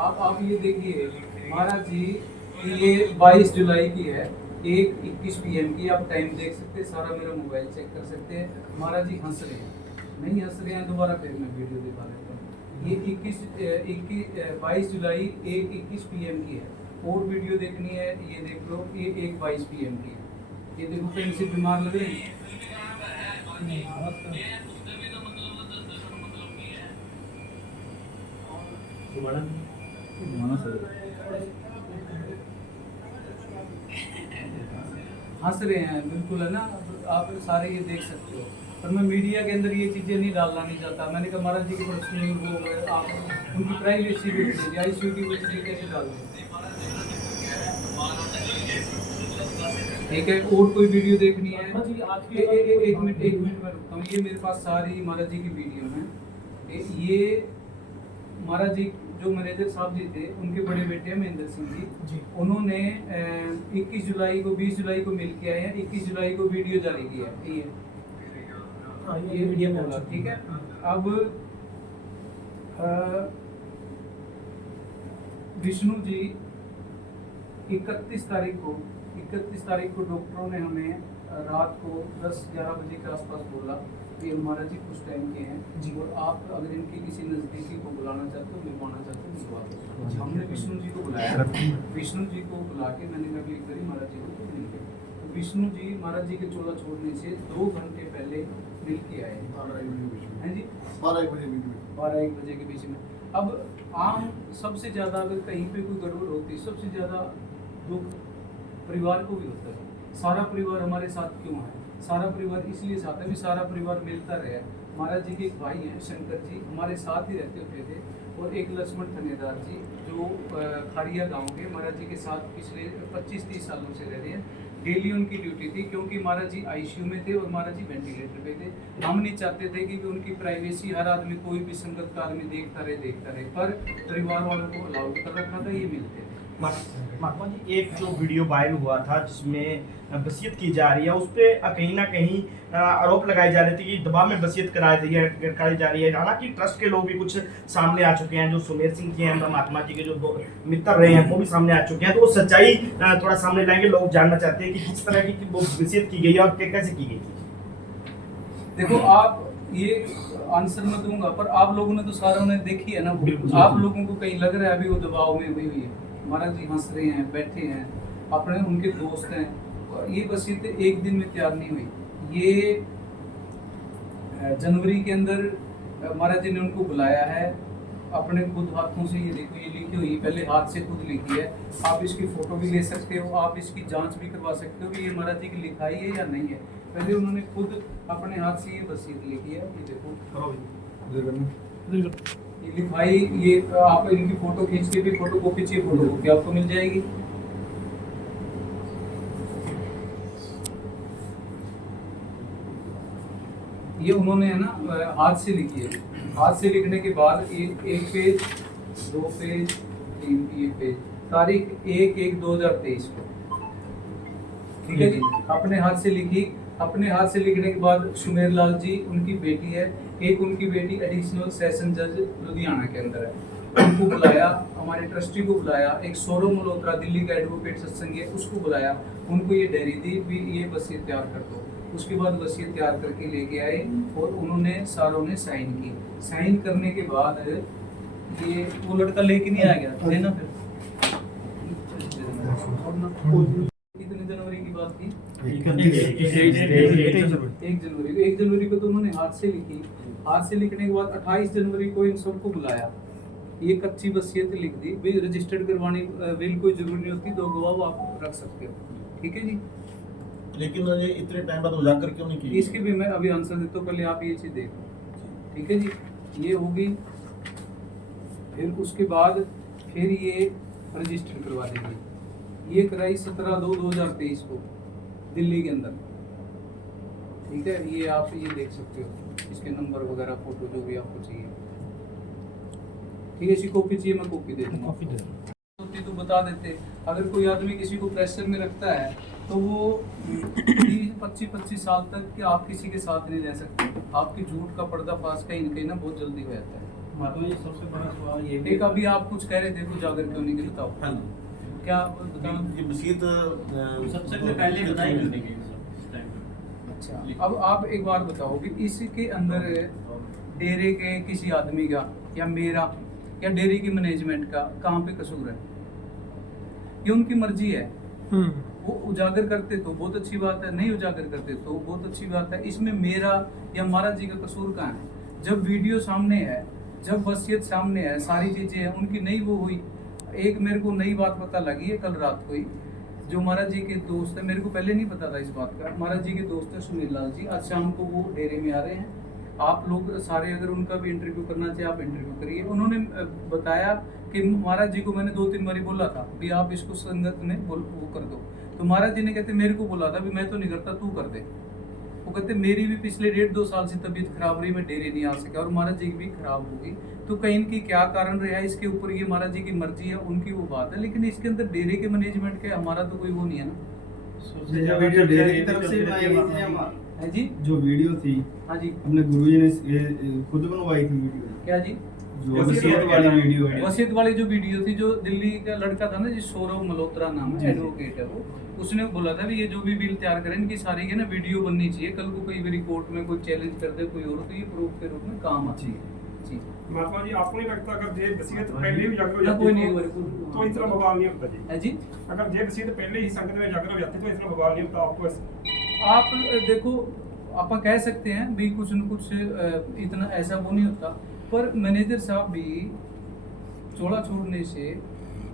आप ये देखिए महाराज जी, ये 22 जुलाई की है, 1:21 PM की। आप टाइम देख सकते हैं, सारा मेरा मोबाइल चेक कर सकते हैं। महाराज जी हंस रहे हैं, नहीं हंस रहे हैं दोबारा फिर मैं वीडियो दिखा देता हूँ। ये 22 जुलाई 1:21 PM की है। और वीडियो देखनी है ये देख लो, ये 1:22 PM की है। ये देखो कहीं से बीमार लग रहे हैं। हंस रहे हैं बिल्कुल, है ना। आप सारे ये देख सकते हो, पर मैं मीडिया के अंदर ये चीज़ें नहीं डालना नहीं चाहता। मैंने कहा महाराज जी की पर्सनल वो आप उनकी प्राइवेसी भी होती है, ICU की वो चीज़ें कैसे डाल दें। ठीक है, और कोई वीडियो देखनी है एक मिनट मैं रुकता हूँ। ये मेरे पास सारी महाराज जी की वीडियो हैं। ये महाराज जी जो मैनेजर साहब जी थे, उनके बड़े बेटे हैं महेंद्र सिंह जी, उन्होंने 21 जुलाई को 20 जुलाई को मिल के आए हैं, 21 जुलाई को वीडियो जारी किया है। ये बोला, ठीक है। अब विष्णु जी 31 तारीख को डॉक्टरों ने हमें रात को 10-11 बजे के आसपास बोला कि हमारा जी कुछ टाइम के हैं जी, और आप अगर इनकी किसी नज़दीकी को बुलाना चाहते हो, मिलवाना चाहते हो, मिलवा दो। हमने विष्णु जी को बुलाया, विष्णु जी को बुला के मैंने कहा एक बारी महाराज जी को मिल गए। तो विष्णु जी महाराज जी के चोला छोड़ने से 2 घंटे पहले मिल के आए हैं जी, 12-1 बजे के बीच में। अब आम सबसे ज़्यादा अगर कहीं पे कोई गड़बड़ होती है, सबसे ज़्यादा दुख परिवार को भी होता है। सारा परिवार हमारे साथ क्यों है? सारा परिवार इसलिए साथ है कि सारा परिवार मिलता रहे। महाराज जी के एक भाई हैं शंकर जी, हमारे साथ ही रहते होते थे, और एक लक्ष्मण थनेदार जी जो खारिया गांव के महाराज जी के साथ पिछले 25-30 सालों से रह रहे हैं। डेली उनकी ड्यूटी थी, क्योंकि महाराज जी ICU में थे और महाराज जी वेंटिलेटर पे थे। हम नहीं चाहते थे कि उनकी प्राइवेसी हर आदमी कोई भी संगत काल में देखता रहे, पर परिवार वालों को अलाउ कर रखा था, ये मिलते थे। महात्मा जी, एक जो वीडियो वायरल हुआ था जिसमें वसीयत की जा रही है, उस पर कहीं ना कहीं आरोप लगाए जा रहे थे कि दबाव में वसीयत कराई जा रही है। हालांकि ट्रस्ट के लोग भी कुछ सामने आ चुके हैं, जो सुमेर सिंह जी हैं, महात्मा जी के जो 2 मित्र रहे हैं, वो भी सामने आ चुके हैं। तो वो सच्चाई थोड़ा सामने लाएंगे, लोग जानना चाहते हैं कि किस तरह की वो वसीयत की गई है और कैसे की गई थी। देखो, आप ये आंसर मैं दूंगा, पर आप लोगों ने तो सारा उन्हें देखी है ना। आप लोगों को कहीं लग रहा है अभी वो दबाव में हुई है। महाराज जी हंस रहे हैं, बैठे हैं, अपने उनके दोस्त हैं। ये वसीयत एक दिन में तैयार नहीं हुई। ये जनवरी के अंदर महाराज जी ने उनको बुलाया है, अपने खुद हाथों से। ये देखो, ये लिखी हुई, पहले हाथ से खुद लिखी है। आप इसकी फोटो भी ले सकते हो, आप इसकी जांच भी करवा सकते हो कि ये महाराज जी की लिखाई है या नहीं है। पहले उन्होंने खुद अपने हाथ से ये वसीयत लिखी है। ये देखो ये लिखाई, ये आप इनकी फोटो खींच के भी फोटो कॉपी चाहिए, फोटो कॉपी आपको मिल जाएगी। ये उन्होंने है ना हाथ से लिखी है। हाथ से लिखने के बाद एक पेज, 2 पेज, 3 पेज, तारीख 1/1/2023 को, ठीक है जी, अपने हाथ से लिखी। अपने हाथ से लिखने के बाद सुमेर लाल जी, उनकी बेटी है, एक उनकी बेटी एडिशनल सेशन जज लुधियाना के अंदर है, उनको बुलाया। हमारे ट्रस्टी को बुलाया। एक सौरभ मल्होत्रा दिल्ली का एडवोकेट सत्संग है, उसको बुलाया। उनको ये डायरी दी भी ये वसीयत तैयार कर दो। उसके बाद वसीयत तैयार करके लेके आए और उन्होंने सारों ने साइन की। साइन करने के बाद ये वो लड़का लेके नहीं आ गया थे ना। फिर कितनी जनवरी की बात थी? 1 जनवरी को तो उन्होंने हाथ से लिखी। हाथ से लिखने के बाद 28 जनवरी को इन सबको बुलाया। ये कच्ची वसीयत लिख दी भी, रजिस्टर्ड करवानी विल कोई जरूरी नहीं होती, 2 गवाह आप रख सकते हो, ठीक है जी। लेकिन ये इतने टाइम बाद उजागर क्यों नहीं की? इसके भी मैं अभी आंसर देता हूँ, पहले आप ये चीज़ देखो, ठीक है जी। ये होगी, फिर उसके बाद फिर ये रजिस्टर करवा देंगे। ये कराई 17/2/2023 को दिल्ली के अंदर, ठीक है। ये आप ये देख सकते हो, इसके नंबर वगैरह, फोटो जो भी आपको चाहिए, ठीक है। इसकी कॉपी चाहिए, मैं कॉपी दे दूँगा। होती तो बता देते। अगर कोई आदमी किसी को प्रेशर में रखता है तो वो 20-25 साल तक कि आप किसी के साथ नहीं रह सकते। आपकी झूठ का पर्दाफाश कहीं ना कहीं ना बहुत जल्दी हो जाता है। महात्मा जी सबसे बड़ा सवाल ये भी एक अभी आप कुछ कह रहे थे, कुछ उजागर क्यों नहीं किया, बताओ हाँ जी। क्या बताओ। ये मस्जिद सबसे पहले बताई करने के इस टाइम पे। अच्छा, अब आप एक बात बताओ कि इसके अंदर डेरे के किसी आदमी का या मेरा या डेरे की मैनेजमेंट का कहाँ पे कसूर है? ये उनकी मर्जी है। वो उजागर करते तो बहुत अच्छी बात है, नहीं उजागर करते तो बहुत अच्छी बात है। इसमें मेरा या महाराज जी का कसूर कहाँ है? जब वीडियो सामने है, जब वसीयत सामने है, सारी चीजें हैं, उनकी नहीं वो हुई। एक मेरे को नई बात पता लगी है कल रात को ही, जो महाराज जी के दोस्त है, मेरे को पहले नहीं पता था इस बात का, महाराज जी के दोस्त है सुनील लाल जी, आज शाम को वो डेरे में आ रहे हैं। आप लोग सारे अगर उनका भी इंटरव्यू करना चाहे आप इंटरव्यू करिए। उन्होंने बताया कि महाराज जी को मैंने 2-3 बारी बोला था भी आप इसको संगत में वो कर दो, तो महाराज जी ने कहते मेरे को बोला था भी मैं तो नहीं करता, तू कर दे। वो कहते मेरी भी पिछले 1.5-2 साल से तबीयत खराब रही, मैं डेरे नहीं आ सका, और महाराज जी की भी खराब होगी। तो कहीं इनकी क्या कारण रहा है इसके ऊपर, ये महाराज जी की मर्जी है, उनकी वो बात है, लेकिन इसके अंदर डेरे के मैनेजमेंट के हमारा तो कोई वो नहीं है ना। सबसे ज्यादा वीडियो चर्चा डेरे ये की भी तरफ से चलती बनाई रहती है गई थी महात्मा या जी। है जी, जो वीडियो थी हाँ जी, अपने गुरुजी ने खुद बनवाई थी वीडियो, क्या जी, जो वसीयत वाली वीडियो है। वसीयत वाली जो वीडियो थी, जो दिल्ली का लड़का था ना जी, सौरभ मल्होत्रा नाम जी, है, जी। एडवोकेट है वो, उसने बोला था भी ये जो भी बिल तैयार करें इनकी सारी की ना वीडियो बननी चाहिए, कल को कई बार कोर्ट में कोई चैलेंज कर दे कोई और, तो ये प्रूफ के रूप में काम आती है जी। महात्मा जी आपको नहीं लगता अगर ये वसीयत पहले ही उजागर हो ना कोई नहीं, जाती तो इतना बवाल नहीं होता जी? है जी। अगर ये वसीयत पहले ही संगत में उजागर हो जाती तो इतना बवाल नहीं होता आपको आप देखो, आप कह सकते हैं भी कुछ न कुछ इतना ऐसा वो नहीं होता, पर मैनेजर साहब भी चोला छोड़ने से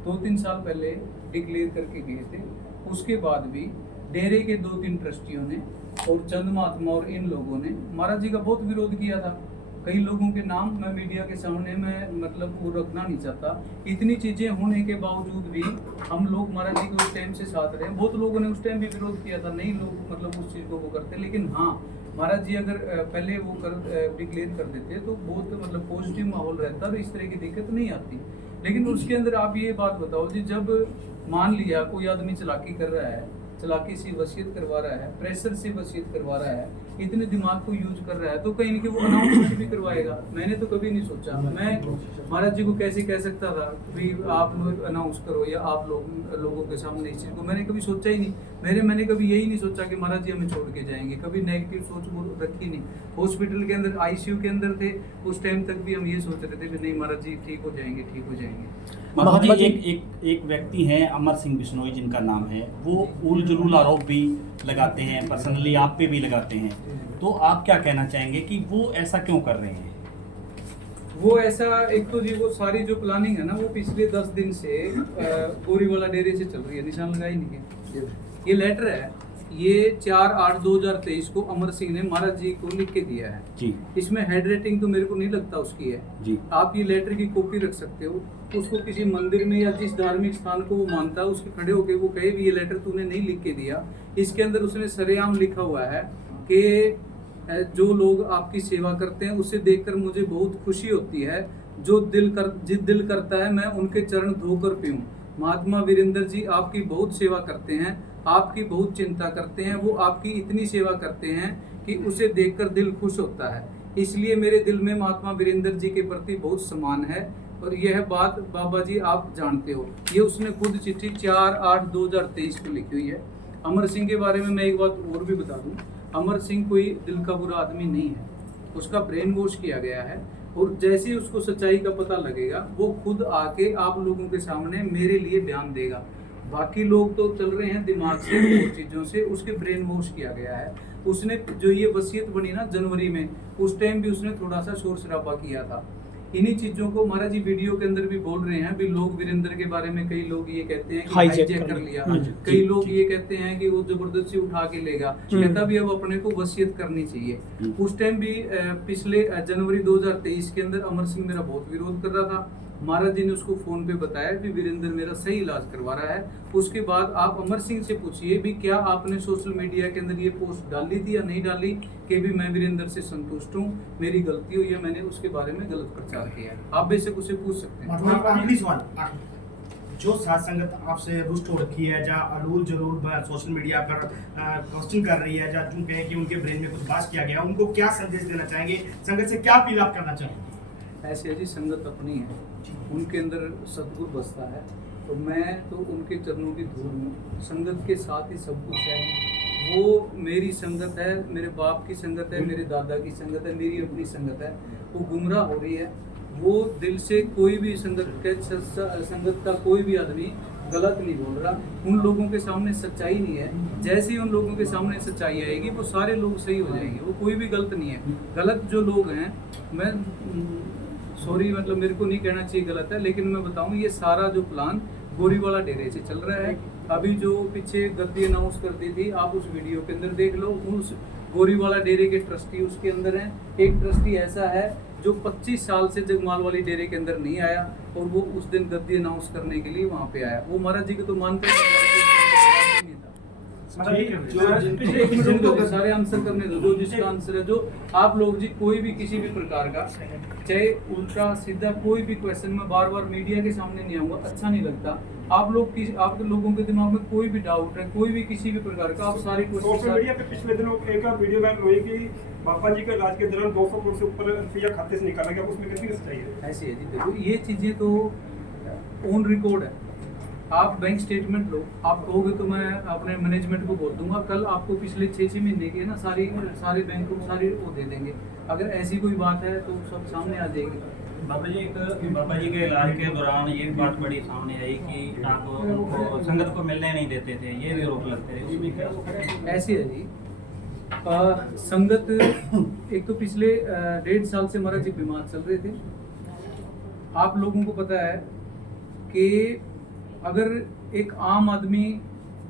2-3 साल पहले डिक्लेयर करके गए थे। उसके बाद भी डेरे के 2-3 ट्रस्टियों ने और चंद महात्मा और इन लोगों ने महाराज जी का बहुत विरोध किया था। कई लोगों के नाम मैं मीडिया के सामने में मतलब वो रखना नहीं चाहता। इतनी चीजें होने के बावजूद भी हम लोग महाराज जी के उस टाइम से साथ रहे। बहुत लोगों ने उस टाइम भी विरोध किया था, नहीं लोग मतलब उस चीज को वो करते, लेकिन हाँ महाराज जी अगर पहले वो डिक्लेयर कर देते तो बहुत मतलब पॉजिटिव माहौल रहता और इस तरह की दिक्कत नहीं आती। लेकिन उसके अंदर आप ये बात बताओ जी, जब मान लिया कोई आदमी चालाकी कर रहा है, चालाकी से वसीयत करवा रहा है, प्रेशर से वसीयत करवा रहा है, इतने दिमाग को यूज कर रहा है, तो कहीं कि वो अनाउंसमेंट भी करवाएगा। मैंने तो कभी नहीं सोचा, मैं महाराज जी को कैसे कह सकता था कि आप लोग अनाउंस करो या आप लोगों के सामने इस चीज़ को, मैंने कभी सोचा ही नहीं। मैंने कभी यही नहीं सोचा कि महाराज जी हमें छोड़ के जाएंगे, कभी नेगेटिव सोच वो रखी नहीं। हॉस्पिटल के अंदर आईसीयू के अंदर थे, उस टाइम तक भी हम ये सोच रहे थे कि नहीं महाराज जी ठीक हो जाएंगे, ठीक हो जाएंगे। महात्मा जी एक व्यक्ति हैं अमर सिंह बिश्नोई जिनका नाम है, वो उल जुलूल आरोप भी लगाते हैं, पर्सनली आप पे भी लगाते हैं, तो आप क्या कहना चाहेंगे कि वो ऐसा क्यों कर रहे हैं? वो ऐसा, एक तो जी वो सारी जो प्लानिंग है ना वो पिछले 10 दिन से गोरीवाला डेरे से चल रही है, निशान लगाई नहीं है। ये लेटर है, ये 4/8/2023 को अमर सिंह ने महाराज जी को लिख के दिया है जी। इसमें हेड राइटिंग तो मेरे को नहीं लगता उसकी है जी। आप ये लेटर की कॉपी रख सकते हो, उसको किसी मंदिर में या जिस धार्मिक स्थान को वो मानता है उसके खड़े होके वो कहे भी ये लेटर तूने नहीं लिख के दिया। इसके अंदर उसने सरेआम लिखा हुआ है कि जो लोग आपकी सेवा करते हैं उसे देखकर मुझे बहुत खुशी होती है, जो दिल करता है मैं उनके चरण धोकर पीऊं। महात्मा वीरेंद्र जी आपकी बहुत सेवा करते हैं, आपकी बहुत चिंता करते हैं, वो आपकी इतनी सेवा करते हैं कि उसे देखकर दिल खुश होता है, इसलिए मेरे दिल में महात्मा वीरेंद्र जी के प्रति बहुत सम्मान है और यह बात बाबा जी आप जानते हो। ये उसने खुद चिट्ठी 4/8/2023 को लिखी हुई है। अमर सिंह के बारे में मैं एक बात और भी बता दूं, अमर सिंह कोई दिल का बुरा आदमी नहीं है, उसका ब्रेन वॉश किया गया है और जैसे ही उसको सच्चाई का पता लगेगा वो खुद आके आप लोगों के सामने मेरे लिए बयान देगा। बाकी लोग तो चल रहे हैं दिमाग से और चीज़ों से, उसके ब्रेन वॉश किया गया है। उसने जो ये वसीयत बनी ना जनवरी में, उस टाइम भी उसने थोड़ा सा शोर शराबा किया था। इन्हीं चीज़ों को महाराज जी वीडियो के अंदर भी बोल रहे हैं भी लोग वीरेंद्र के बारे में कई लोग ये कहते हैं कि हाईजैक कर लिया, कई लोग ये कहते हैं कि वो जबरदस्ती उठा के लेगा, कहता भी अब अपने को वसीयत करनी चाहिए। उस टाइम भी पिछले जनवरी 2023 के अंदर अमर सिंह मेरा बहुत विरोध कर रहा था। महाराज जी ने उसको फोन पे बताया कि वीरेंद्र मेरा सही इलाज करवा रहा है। उसके बाद आप अमर सिंह से पूछिए भी क्या आपने सोशल मीडिया के अंदर ये पोस्ट डाली थी या नहीं डाली कि भी मैं वीरेंद्र से संतुष्ट हूँ, मेरी गलती हुई है, मैंने उसके बारे में गलत प्रचार किया है। आप बेशक उसे पूछ सकते हैं। मतलब आखिरी सवाल, जो साथ संगत आपसे रुष्ट हो रखी है, जहाँ अलूल जरूर सोशल मीडिया पर पोस्टिंग कर रही है, जहाँ कि उनके ब्रेन में कुछ बात किया गया, उनको क्या संदेश देना चाहेंगे, संगत से क्या अपील आप करना चाहेंगे? ऐसे है जी, संगत अपनी है, उनके अंदर सतगुरु बसता है, तो मैं तो उनके चरणों की धूल हूँ। संगत के साथ ही सब कुछ है। वो मेरी संगत है, मेरे बाप की संगत है, मेरे दादा की संगत है, मेरी अपनी संगत है। वो गुमराह हो रही है, वो दिल से कोई भी संगत का कोई भी आदमी गलत नहीं बोल रहा। उन लोगों के सामने सच्चाई नहीं है, जैसे ही उन लोगों के सामने सच्चाई आएगी वो सारे लोग सही हो जाएंगे। वो कोई भी गलत नहीं है। गलत जो लोग हैं, मैं सॉरी मतलब मेरे को नहीं कहना चाहिए गलत है, लेकिन मैं बताऊं ये सारा जो प्लान गोरीवाला डेरे से चल रहा है। अभी जो पीछे गद्दी अनाउंस कर दी थी, आप उस वीडियो के अंदर देख लो, उस गोरीवाला डेरे के ट्रस्टी उसके अंदर हैं। एक ट्रस्टी ऐसा है जो 25 साल से जगमाल वाली डेरे के अंदर नहीं आया, और वो उस दिन गद्दी अनाउंस करने के लिए वहाँ पे आया। वो महाराज जी को तो मानते जिनको सारे आंसर करने दो, जो जिसका आंसर है, जो आप लोग जी कोई भी किसी भी प्रकार का, चाहे उल्टा सीधा कोई भी क्वेश्चन, में बार बार मीडिया के सामने नहीं आऊंगा, अच्छा नहीं लगता। आप लोग आपके लोगों के दिमाग में कोई भी डाउट है, कोई भी किसी भी प्रकार का, आप सारे सोशल मीडिया पे पिछले दिनों एक वीडियो वायरल हुई कि बाबा जी के इलाज के दौरान 200 करोड़ से ऊपर रुपया खाते से निकाला गया, उसमें कितनी सच्चाई है? ऐसी है जी। देखो ये चीजें तो ऑन रिकॉर्ड है। आप बैंक स्टेटमेंट लो, आप कहोगे तो मैं अपने मैनेजमेंट को बोल दूंगा, कल आपको पिछले 6 महीने के ना सारे बैंक को सारे वो दे देंगे। अगर ऐसी कोई बात है तो सब सामने आ जाएगी। बाबा जी के इलाज के दौरान एक बात बड़ी सामने आई कि आप उनको संगत को मिलने नहीं देते थे, ये भी आरोप लगते थे, उसमें क्या? ऐसी है जी, संगत एक तो पिछले 1.5 साल से महाराज जी बीमार चल रहे थे। आप लोगों को पता है कि अगर एक आम आदमी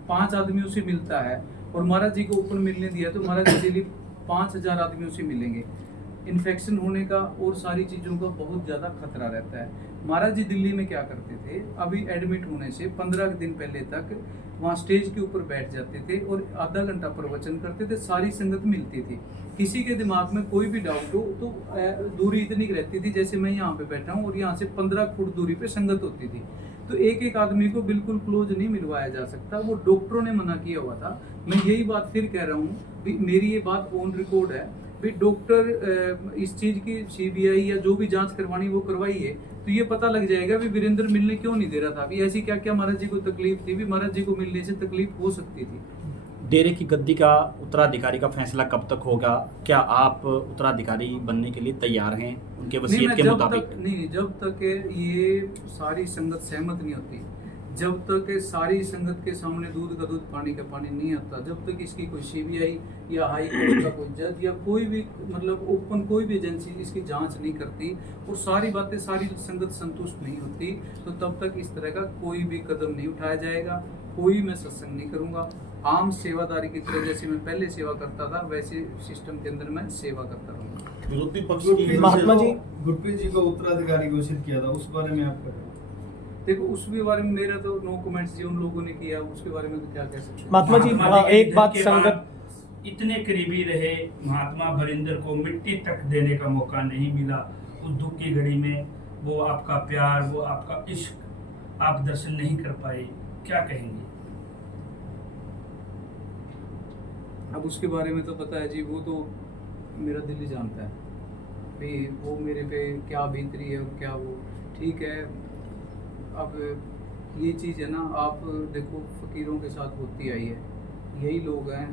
5 आदमियों से मिलता है और महाराज जी को ऊपर मिलने दिया तो महाराज जी डेली 5000 आदमियों से मिलेंगे। इन्फेक्शन होने का और सारी चीज़ों का बहुत ज़्यादा खतरा रहता है। महाराज जी दिल्ली में क्या करते थे, अभी एडमिट होने से 15 दिन पहले तक वहाँ स्टेज के ऊपर बैठ जाते थे और आधा घंटा प्रवचन करते थे, सारी संगत मिलती थी। किसी के दिमाग में कोई भी डाउट हो तो दूरी इतनी रहती थी, जैसे मैं यहाँ पे बैठा हूँ और यहाँ से 15 फुट दूरी पे संगत होती थी, तो एक आदमी को बिल्कुल क्लोज नहीं मिलवाया जा सकता। वो डॉक्टरों ने मना किया हुआ था। मैं यही बात फिर कह रहा हूँ, मेरी ये बात ऑन रिकॉर्ड है भी, डॉक्टर इस चीज़ की CBI या जो भी जांच करवानी वो करवाइए, तो ये पता लग जाएगा भी वीरेंद्र मिलने क्यों नहीं दे रहा था। अभी ऐसी क्या क्या महाराज जी को तकलीफ थी, भी महाराज जी को मिलने से तकलीफ हो सकती थी। डेरे की गद्दी का उत्तराधिकारी का फैसला कब तक होगा? क्या आप उत्तराधिकारी बनने के लिए तैयार हैं उनके वसीयत के मुताबिक? नहीं, जब तक ये सारी संगत सहमत नहीं होती, जब तक सारी संगत के सामने दूध का दूध पानी का पानी नहीं आता, जब तक इसकी कोई CBI या हाई कोर्ट का कोई जज या कोई भी मतलब ओपन कोई भी एजेंसी इसकी जांच नहीं करती और सारी बातें सारी संगत संतुष्ट नहीं होती, तो तब तक इस तरह का कोई भी कदम नहीं उठाया जाएगा। कोई मैं सत्संग नहीं करूँगा। आम सेवादारी की तरह जैसे मैं पहले सेवा करता था, वैसे सिस्टम के अंदर मैं सेवा करता रहूँगा। विरोधी पक्ष गुरप्रीत महात्मा जी गुरप्रीत जी को उत्तराधिकारी घोषित किया था, उस बारे में आपका? देखो उसके बारे में मेरा तो नो कमेंट्स, जी उन लोगों ने किया उसके बारे में तो क्या कह सकते हैं। महात्मा जी एक बात संगत इतने करीबी रहे, महात्मा वरिंदर को मिट्टी तक देने का मौका नहीं मिला। उस दुख की घड़ी में वो आपका प्यार, वो आपका इश्क आप दर्शन नहीं कर पाए, क्या कहेंगे? अब उसके बारे में तो पता है जी, वो तो मेरा दिल ही जानता है भाई वो मेरे पे क्या बीत रही है और क्या वो ठीक है। अब ये चीज़ है ना, आप देखो फकीरों के साथ होती आई है। यही लोग हैं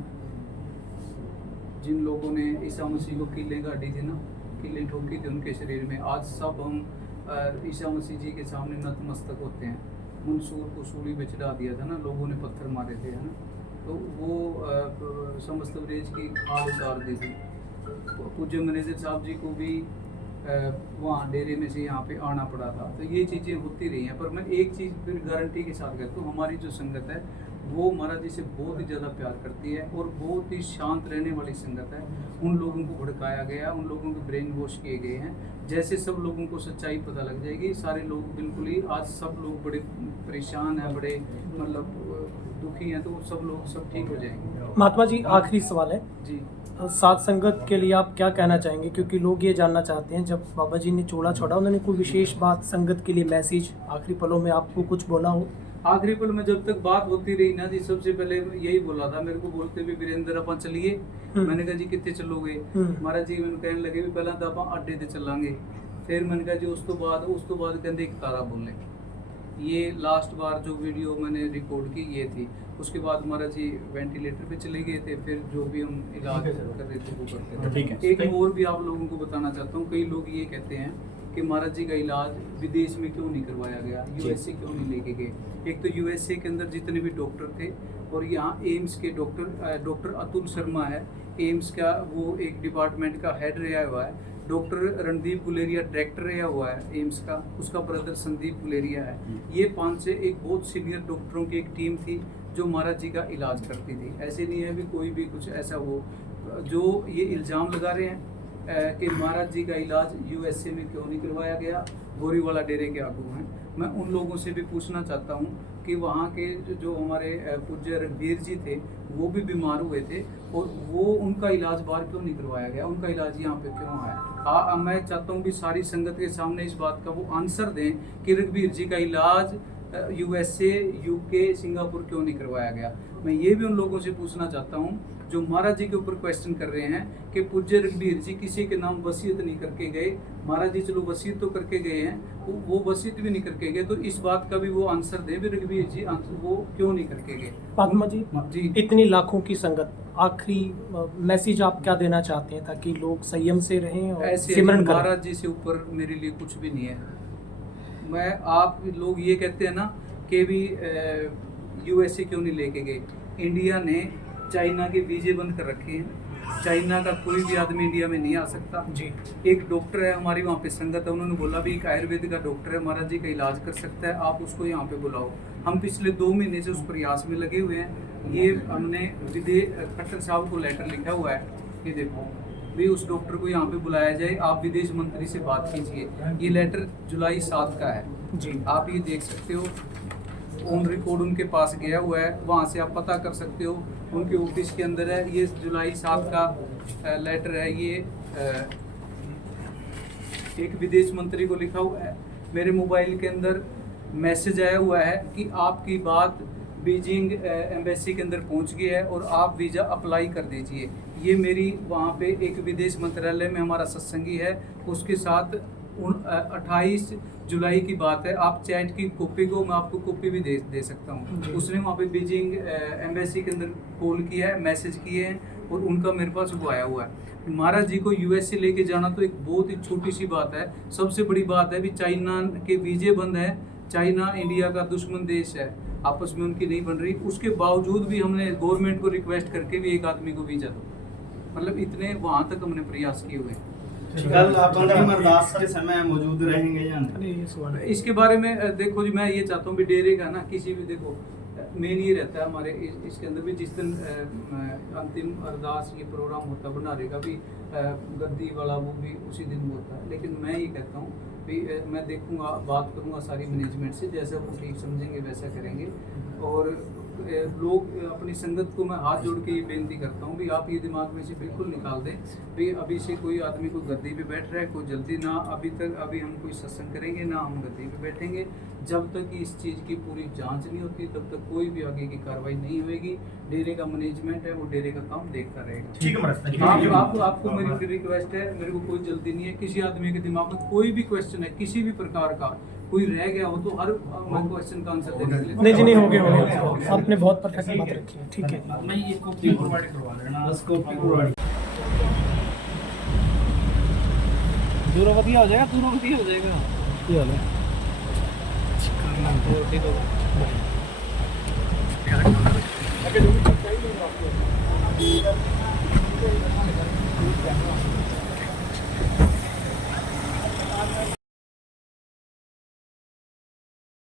जिन लोगों ने ईसा मसीह को कीलें गाड़ी थी ना, कीलें ठोकी थी उनके शरीर में। आज सब हम ईसा मसीह जी के सामने नतमस्तक होते हैं। मंसूर को सूली पे चढ़ा दिया था ना, लोगों ने पत्थर मारे थे, है ना, तो वो समस्त ब्रेज की खाल उतार दी थी। पूज्य मैनेजर साहब जी को भी वहाँ डेरे में से यहाँ पे आना पड़ा था। तो ये चीज़ें होती रही हैं, पर मैं एक चीज़ फिर गारंटी के साथ कहता हूँ, हमारी जो संगत है वो महाराज जी से बहुत ही ज़्यादा प्यार करती है और बहुत ही शांत रहने वाली संगत है। उन लोगों को भड़काया गया, उन लोगों को ब्रेन वॉश किए गए हैं। जैसे सब लोगों को सच्चाई पता लग जाएगी, सारे लोग बिल्कुल ही, आज सब लोग बड़े परेशान हैं, बड़े मतलब दुखी हैं, तो सब लोग सब ठीक हो जाएंगे। महात्मा जी आखिरी सवाल है जी, सात संगत के लिए आप क्या कहना चाहेंगे? क्योंकि लोग ये जानना चाहते हैं, जब बाबा जी ने चोला छोड़ा उन्होंने कोई विशेष बात संगत के लिए मैसेज आखिरी पलों में आपको कुछ बोला हो? आखिरी पल में जब तक बात होती रही ना जी, सबसे पहले यही बोला था मेरे को, बोलते भी वीरेंद्र अपन चलिए। मैंने कहा जी कितने चलोगे? महाराज जी मैंने कहने लगे भी पहला तो अपन अड्डे ते चलांगे, फिर मैंने कहा जी उस तो बाद कहते एक तारा बोले। ये लास्ट बार जो वीडियो मैंने रिकॉर्ड की ये थी। उसके बाद महाराज जी वेंटिलेटर पे चले गए थे, फिर जो भी हम इलाज कर रहे थे वो करते थे। ठीक है। एक और भी आप लोगों को बताना चाहता हूँ, कई लोग ये कहते हैं कि महाराज जी का इलाज विदेश में क्यों नहीं करवाया गया, यूएसए क्यों नहीं लेके गए। एक तो यूएसए के अंदर जितने भी डॉक्टर थे और यहाँ एम्स के डॉक्टर अतुल शर्मा है, एम्स का वो एक डिपार्टमेंट का हेड रहा हुआ है। डॉक्टर रणदीप गुलेरिया डायरेक्टर रहा हुआ है एम्स का, उसका ब्रदर संदीप गुलेरिया है। ये 5 से एक बहुत सीनियर डॉक्टरों की एक टीम थी जो महाराज जी का इलाज करती थी। ऐसे नहीं है भी कोई भी कुछ ऐसा हो जो ये इल्ज़ाम लगा रहे हैं कि महाराज जी का इलाज यूएसए में क्यों नहीं करवाया गया, गोरीवाला डेरे के आगू हैं। मैं उन लोगों से भी पूछना चाहता हूँ कि वहाँ के जो हमारे पूज्य रघुवीर जी थे वो भी बीमार हुए थे और वो उनका इलाज बाहर क्यों नहीं करवाया गया, उनका इलाज यहाँ पे क्यों है। मैं चाहता हूँ कि सारी संगत के सामने इस बात का वो आंसर दें कि रघुवीर जी का इलाज यूएसए, यूके, सिंगापुर क्यों नहीं करवाया गया। मैं ये भी उन लोगों से पूछना चाहता हूँ जो महाराज जी के ऊपर क्वेश्चन कर रहे हैं कि पूज्य रघुवीर जी किसी के नाम वसीयत नहीं करके गए। महाराज जी चलो वसीयत तो करके गए हैं, वो वसीयत भी नहीं करके गए, तो इस बात का भी वो आंसर दें भी रघुवीर जी वो क्यों नहीं करके गए। फातिमा जी जी इतनी लाखों की संगत, आखिरी मैसेज आप क्या देना चाहते हैं ताकि लोग संयम से रहें और ऐसे सिमरन करें? महाराज जी से ऊपर मेरे लिए कुछ भी नहीं है। मैं आप लोग ये कहते हैं ना कि भी यूएसए क्यों नहीं लेके गए। इंडिया ने चाइना के वीजे बंद कर रखे हैं, चाइना का कोई भी आदमी इंडिया में नहीं आ सकता जी। एक डॉक्टर है हमारी वहाँ पे संगत है, उन्होंने बोला भी एक आयुर्वेद का डॉक्टर है महाराज जी का इलाज कर सकता है, आप उसको यहाँ पे बुलाओ। हम पिछले 2 महीने से उस प्रयास में लगे हुए हैं। ये हमने खट्टर साहब को लेटर लिखा हुआ है, ये देखो भी उस डॉक्टर को यहाँ पे बुलाया जाए, आप विदेश मंत्री से बात कीजिए। ये लेटर जुलाई 7 का है जी, आप ये देख सकते हो, ऑन रिकॉर्ड उनके पास गया हुआ है, वहाँ से आप पता कर सकते हो, उनके ऑफिस के अंदर है। ये जुलाई 7 का लेटर है, ये एक विदेश मंत्री को लिखा हुआ है। मेरे मोबाइल के अंदर मैसेज आया हुआ है कि आपकी बात बीजिंग एम्बेसी के अंदर पहुंच गई है और आप वीज़ा अप्लाई कर दीजिए। ये मेरी वहाँ पे एक विदेश मंत्रालय में हमारा सत्संगी है, उसके साथ 28 जुलाई की बात है। आप चैट की कॉपी को मैं आपको कॉपी भी दे सकता हूँ। उसने वहाँ पे बीजिंग एम्बेसी के अंदर कॉल किया है, मैसेज किए हैं और उनका मेरे पास वो आया हुआ है। महाराज जी को यूएसए लेके जाना तो एक बहुत ही छोटी सी बात है। सबसे बड़ी बात है भी चाइना के वीजे बंद है, चाइना इंडिया का दुश्मन देश है, आपस में उनकी नहीं बन रही। उसके बावजूद भी हमने गवर्नमेंट को रिक्वेस्ट करके भी एक आदमी को वीजा दो, मतलब इतने वहाँ तक हमने प्रयास किए हुए। कल आप अंतिम अरदास के समय मौजूद रहेंगे या नहीं? अरे ये सवाल है। इसके बारे में देखो जी, मैं ये चाहता हूँ भी डेरे का ना किसी भी देखो मेन ये रहता है हमारे इसके अंदर भी, जिस दिन अंतिम अरदास ये प्रोग्राम होता है भंडारे का भी, गद्दी वाला वो भी उसी दिन होता है। लेकिन मैं ये कहता हूँ भी मैं देखूँगा, बात करूँगा सारी मैनेजमेंट से, जैसा वो ठीक समझेंगे वैसा करेंगे। और लोग अपनी संगत को मैं हाथ जोड़ के ये बेनती करता हूँ भी आप ये दिमाग में से बिल्कुल निकाल दें भी अभी से कोई आदमी कोई गद्दी पे बैठ रहा है, कोई जल्दी ना, अभी हम कोई सत्संग करेंगे ना हम गद्दी पे बैठेंगे। जब तक कि इस चीज़ की पूरी जांच नहीं होती तब तक कोई भी आगे की कार्रवाई नहीं होगी। डेरे का मैनेजमेंट है वो डेरे का काम देखता रहेगा। ठीक है महाराज, आपको मेरी रिक्वेस्ट है, मेरे को कोई जल्दी नहीं है। किसी आदमी के दिमाग में कोई भी क्वेश्चन है किसी भी प्रकार का, कोई रह गया हो तो हर क्वेश्चन का आंसर देने के लिए नहीं जी, नहीं हो गया आपने बहुत परफेक्ट बात रखी है। ठीक है, मैं ये कॉपी प्रोवाइड करवा देना। बस कॉपी प्रोवाइड दूरवती हो जाएगा, दूरवती हो जाएगा। ये वाला है। आगे जो भी